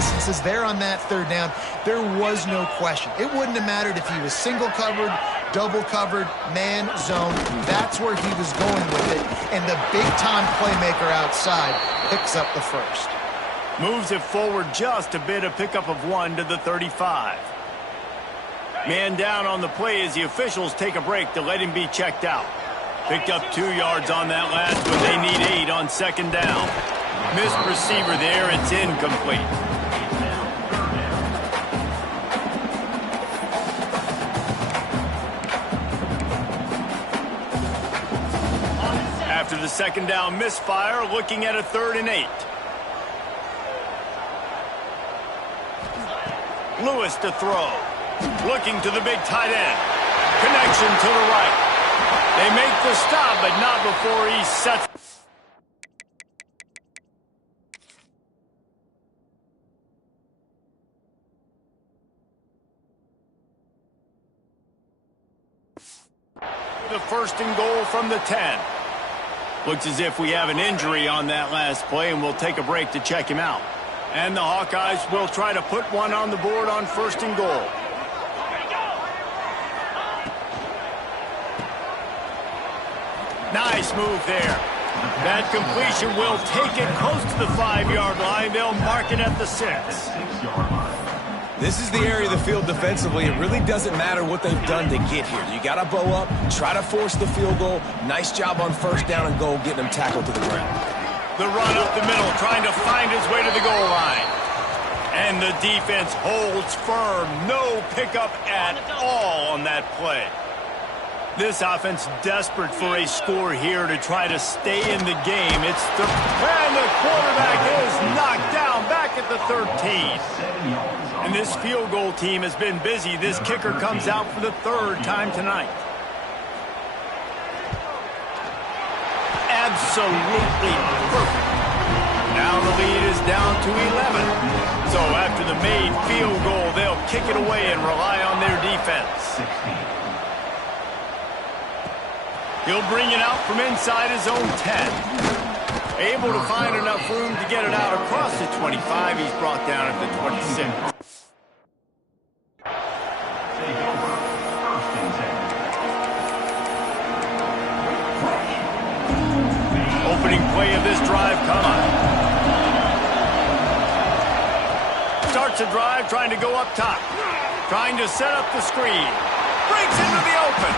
distances there on that third down. There was no question. It wouldn't have mattered if he was single covered, double covered, man, zone. That's where he was going with it. And the big-time playmaker outside picks up the first. Moves it forward just a bit, a pickup of 1 to the 35. Man down on the play as the officials take a break to let him be checked out. Picked up 2 yards on that last one. They need 8 on second down. Missed receiver there. It's incomplete. After the second down misfire, looking at a 3rd and 8. Lewis to throw. Looking to the big tight end. Connection to the right. They make the stop, but not before he sets. The 1st and goal from the 10. Looks as if we have an injury on that last play, and we'll take a break to check him out. And the Hawkeyes will try to put one on the board on 1st and goal. Nice move there. That completion will take it close to the 5-yard line. They'll mark it at the 6. This is the area of the field defensively. It really doesn't matter what they've done to get here. You got to bow up, try to force the field goal. Nice job on 1st down and goal, getting them tackled to the ground. The run up the middle, trying to find his way to the goal line. And the defense holds firm. No pickup at all on that play. This offense desperate for a score here to try to stay in the game. And the quarterback is knocked down back at the 13. And this field goal team has been busy. This kicker comes out for the 3rd time tonight. Absolutely perfect. Now the lead is down to 11. So after the made field goal, they'll kick it away and rely on their defense. He'll bring it out from inside his own 10. Able to find enough room to get it out across the 25. He's brought down at the 26. Opening play of this drive, come on. Starts a drive, trying to go up top. Trying to set up the screen. Breaks into the open.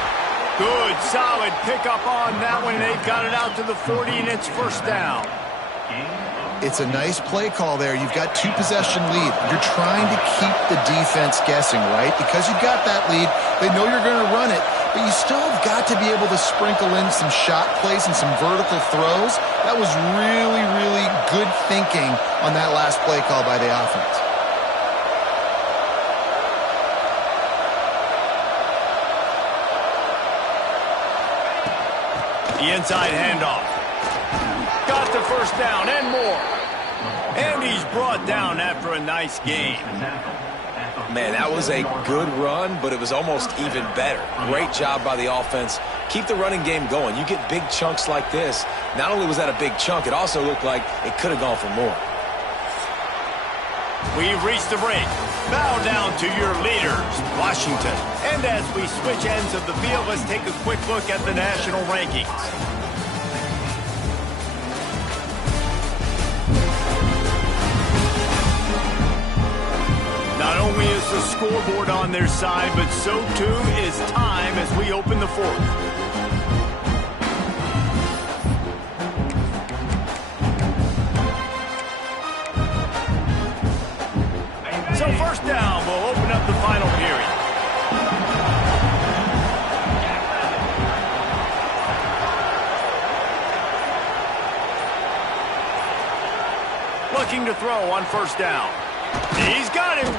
Good, solid pickup on that one. They've got it out to the 40, and it's 1st down. It's a nice play call there. You've got 2-possession lead. You're trying to keep the defense guessing, right? Because you've got that lead, they know you're going to run it, but you still have got to be able to sprinkle in some shot plays and some vertical throws. That was really, really good thinking on that last play call by the offense. The inside handoff. Got the 1st down and more. And he's brought down after a nice game. Man, that was a good run, but it was almost even better. Great job by the offense. Keep the running game going. You get big chunks like this. Not only was that a big chunk, it also looked like it could have gone for more. We've reached the break. Bow down to your leaders, Washington. And as we switch ends of the field, let's take a quick look at the national rankings. Not only is the scoreboard on their side, but so too is time as we open the 4th. So 1st down, we'll open up the final period. Looking to throw on 1st down. He's got him.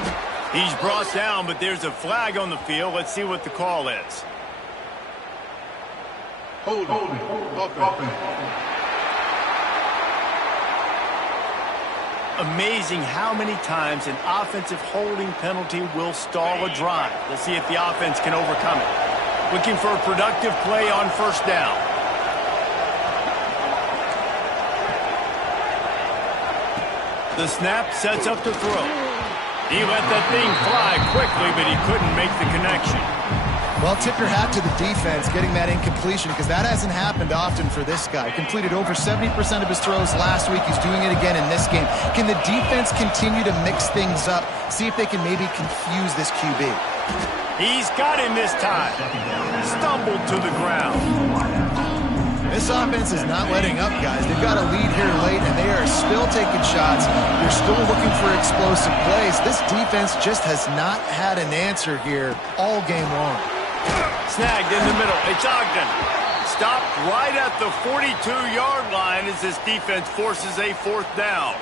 He's brought down, but there's a flag on the field. Let's see what the call is. Hold it. Amazing how many times an offensive holding penalty will stall a drive. Let's see if the offense can overcome it. Looking for a productive play on 1st down. The snap sets up to throw. He let that thing fly quickly, but he couldn't make the connection. Well, tip your hat to the defense getting that incompletion, because that hasn't happened often for this guy. Completed over 70% of his throws last week. He's doing it again in this game. Can the defense continue to mix things up, see if they can maybe confuse this QB? He's got him this time. Stumbled to the ground. This offense is not letting up, guys. They've got a lead here late, and they are still taking shots. They're still looking for explosive plays. This defense just has not had an answer here all game long. Snagged in the middle. It's Ogden. Stopped right at the 42-yard line as this defense forces a 4th down.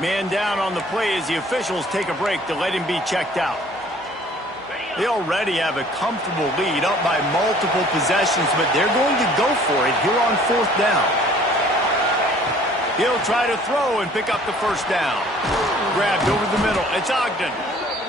Man down on the play as the officials take a break to let him be checked out. They already have a comfortable lead, up by multiple possessions, but they're going to go for it here on 4th down. He'll try to throw and pick up the 1st down. Grabbed over the middle. It's Ogden.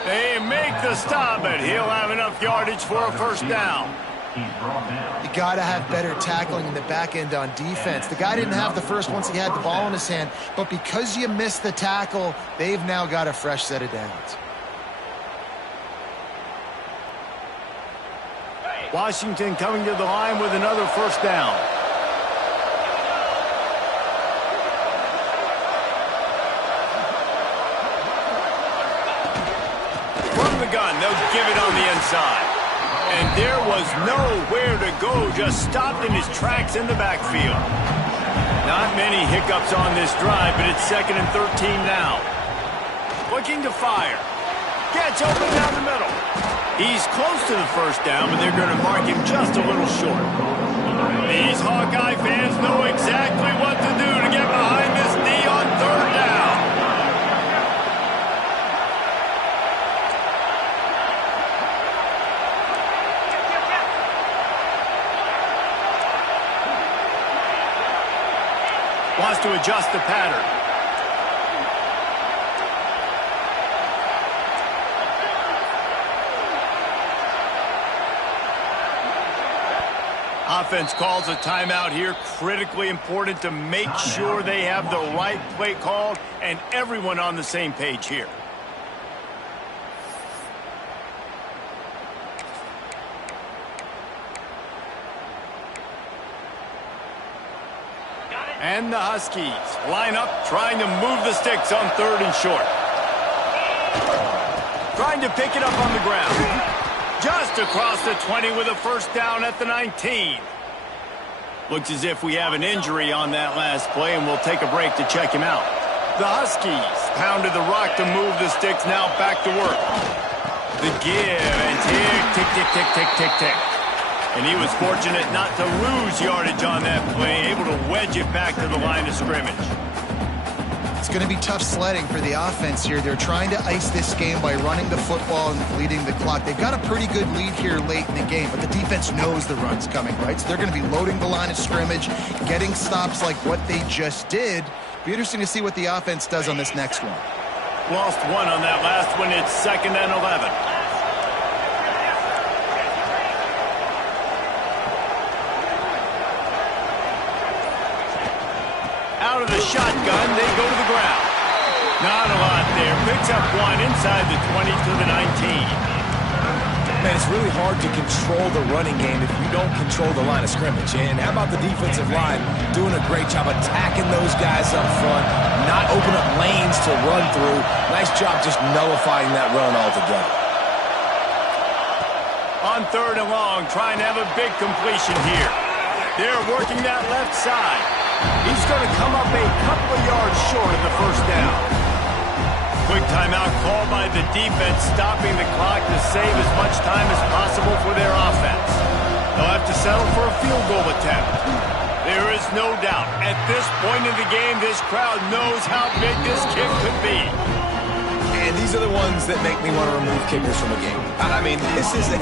They make the stop, but he'll have enough yardage for a 1st down. You got to have better tackling in the back end on defense. The guy didn't have the first once he had the ball in his hand, but because you missed the tackle, they've now got a fresh set of downs. Washington coming to the line with another 1st down. From the gun, they'll give it on the inside. And there was nowhere to go, just stopped in his tracks in the backfield. Not many hiccups on this drive, but it's 2nd and 13 now. Looking to fire. Gets open down the middle. He's close to the 1st down, but they're going to mark him just a little short. These Hawkeye fans know exactly what to do to get behind this D on 3rd down. Wants to adjust the pattern. Offense calls a timeout here. Critically important to make sure they have the right play called and everyone on the same page here. And the Huskies line up, trying to move the sticks on 3rd and short. Trying to pick it up on the ground. Just across the 20 with a 1st down at the 19. Looks as if we have an injury on that last play, and we'll take a break to check him out. The Huskies pounded the rock to move the sticks, now back to work. The give, and tick, tick, tick, tick, tick, tick, tick. And he was fortunate not to lose yardage on that play, able to wedge it back to the line of scrimmage. It's going to be tough sledding for the offense here. They're trying to ice this game by running the football and leading the clock. They've got a pretty good lead here late in the game, but the defense knows the run's coming, right? So they're going to be loading the line of scrimmage, getting stops like what they just did. Be interesting to see what the offense does on this next one. Lost one on that last one. It's 2nd and 11. Out of the shotgun, they go to the ground. Not a lot there. Picks up one inside the 20 to the 19. Man, it's really hard to control the running game if you don't control the line of scrimmage. And how about the defensive line doing a great job attacking those guys up front, not open up lanes to run through. Nice job just nullifying that run altogether. On 3rd and long, trying to have a big completion here. They're working that left side. He's going to come up a couple of yards short of the 1st down. Quick timeout called by the defense, stopping the clock to save as much time as possible for their offense. They'll have to settle for a field goal attempt. There is no doubt, at this point in the game, this crowd knows how big this kick could be. And these are the ones that make me want to remove kickers from a game. I mean, this is a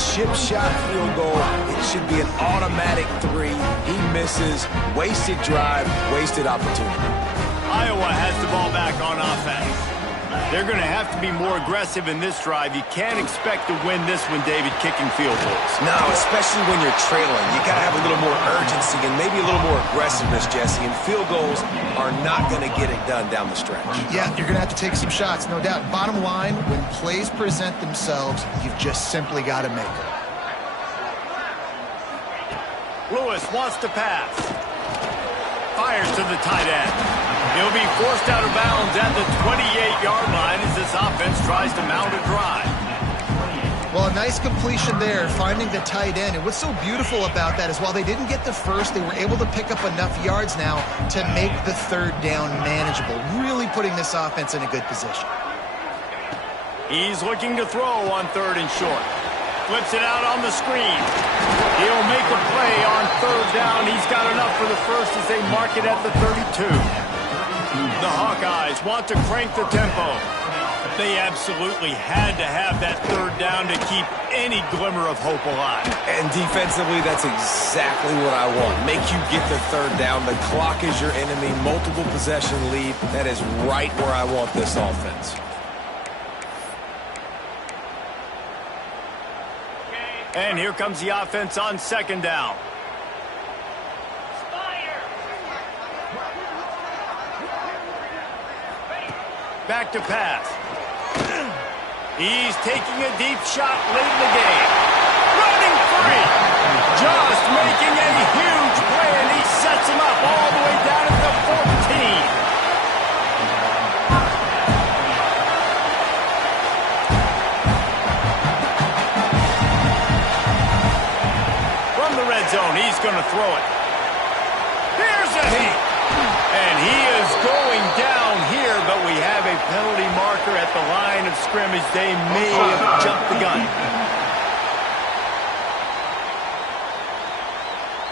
chip shot field goal. It should be an automatic 3. He misses. Wasted drive, wasted opportunity. Iowa has the ball back on offense. They're going to have to be more aggressive in this drive. You can't expect to win this one, David, kicking field goals. No, especially when you're trailing. You got to have a little more urgency and maybe a little more aggressiveness, Jesse. And field goals are not going to get it done down the stretch. Yeah, you're going to have to take some shots, no doubt. Bottom line, when plays present themselves, you've just simply got to make them. Lewis wants to pass. Fires to the tight end. He'll be forced out of bounds at the 28-yard line as this offense tries to mount a drive. Well, a nice completion there, finding the tight end. And what's so beautiful about that is while they didn't get the first, they were able to pick up enough yards now to make the third down manageable, really putting this offense in a good position. He's looking to throw on third and short. Flips it out on the screen. He'll make a play on third down. He's got enough for the first as they mark it at the 32. The Hawkeyes want to crank the tempo. They absolutely had to have that third down to keep any glimmer of hope alive. And defensively, that's exactly what I want. Make you get the third down. The clock is your enemy. Multiple possession lead. That is right where I want this offense. And here comes the offense on second down. Back to pass. He's taking a deep shot late in the game. Running free. Just making a huge play, and he sets him up all the way down at the 14. From the red zone, he's going to throw it. Here's a hit. And he is going down here, but we have a penalty marker at the line of scrimmage. They may have jumped the gun.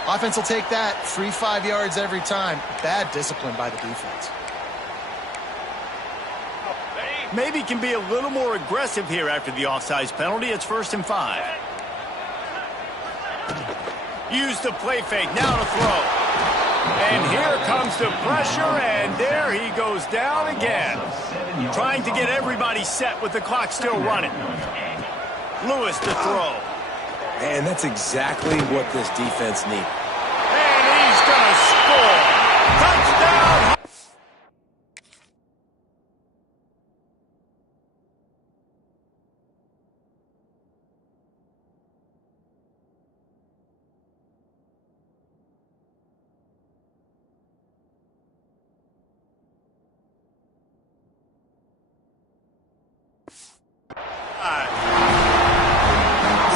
Offense will take that. Free 5 yards every time. Bad discipline by the defense. Maybe can be a little more aggressive here after the offsides penalty. It's 1st and 5. Use the play fake. Now to throw. And here comes the pressure, and there he goes down again. Trying to get everybody set with the clock still running. Lewis to throw. And that's exactly what this defense needs. And he's going to score. Touchdown!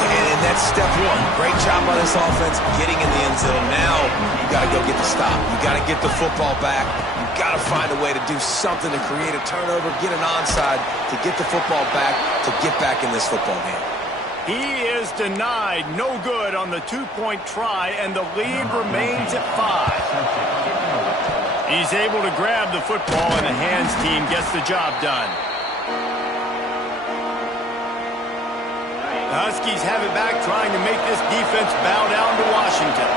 And that's step one. Great job by this offense getting in the end zone. Now you got to go get the stop. You got to get the football back. You got to find a way to do something to create a turnover, get an onside, to get the football back, to get back in this football game. He is denied. No good on the 2-point try, and the lead remains at 5. He's able to grab the football, and the hands team gets the job done. The Huskies have it back, trying to make this defense bow down to Washington.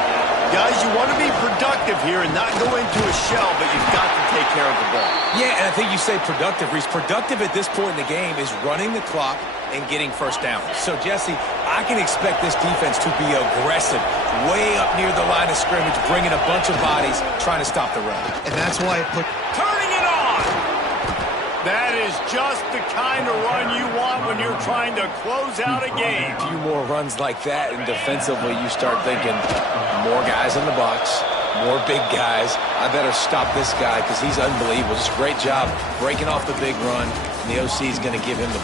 Guys, you want to be productive here and not go into a shell, but you've got to take care of the ball. Yeah, and I think you say productive, Reese. Productive at this point in the game is running the clock and getting first down. So, Jesse, I can expect this defense to be aggressive, way up near the line of scrimmage, bringing a bunch of bodies, trying to stop the run. And that's why it put... Turning it on! That is just the kind of run you want when you're trying to close out a game. A few more runs like that, and defensively you start thinking, more guys in the box, more big guys. I better stop this guy because he's unbelievable. Just a great job breaking off the big run, and the OC is going to give him the...